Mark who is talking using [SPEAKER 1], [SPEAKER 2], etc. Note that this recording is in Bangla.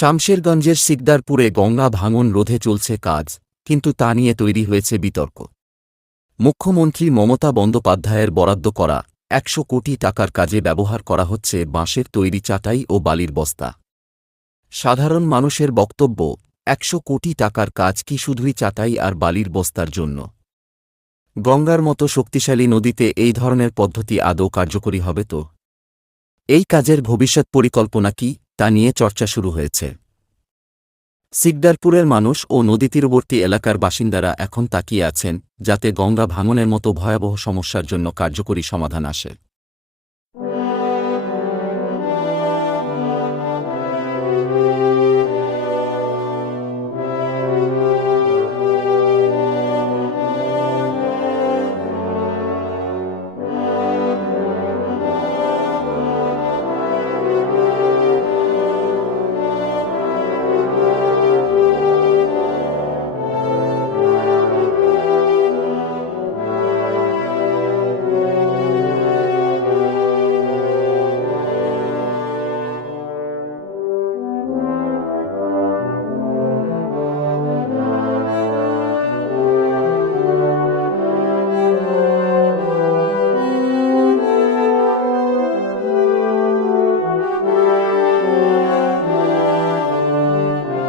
[SPEAKER 1] শামশেরগঞ্জের সিকদারপুরে গঙ্গা ভাঙন রোধে চলছে কাজ, কিন্তু তা নিয়ে তৈরি হয়েছে বিতর্ক। মুখ্যমন্ত্রী মমতা বন্দ্যোপাধ্যায়ের বরাদ্দ করা একশো কোটি টাকার কাজে ব্যবহার করা হচ্ছে বাঁশের তৈরি চাটাই ও বালির বস্তা। সাধারণ মানুষের বক্তব্য, একশো কোটি টাকার কাজ কি শুধুই চাটাই আর বালির বস্তার জন্য? গঙ্গার মতো শক্তিশালী নদীতে এই ধরনের পদ্ধতি আদৌ কার্যকরী হবে তো? এই কাজের ভবিষ্যৎ পরিকল্পনা কি? তা নিয়ে চর্চা শুরু হয়েছে। সিকদারপুরের মানুষ ও নদীতীরবর্তী এলাকার বাসিন্দারা এখন তাকিয়ে আছেন, যাতে গঙ্গা ভাঙনের মতো ভয়াবহ সমস্যার জন্য কার্যকরী সমাধান আসে।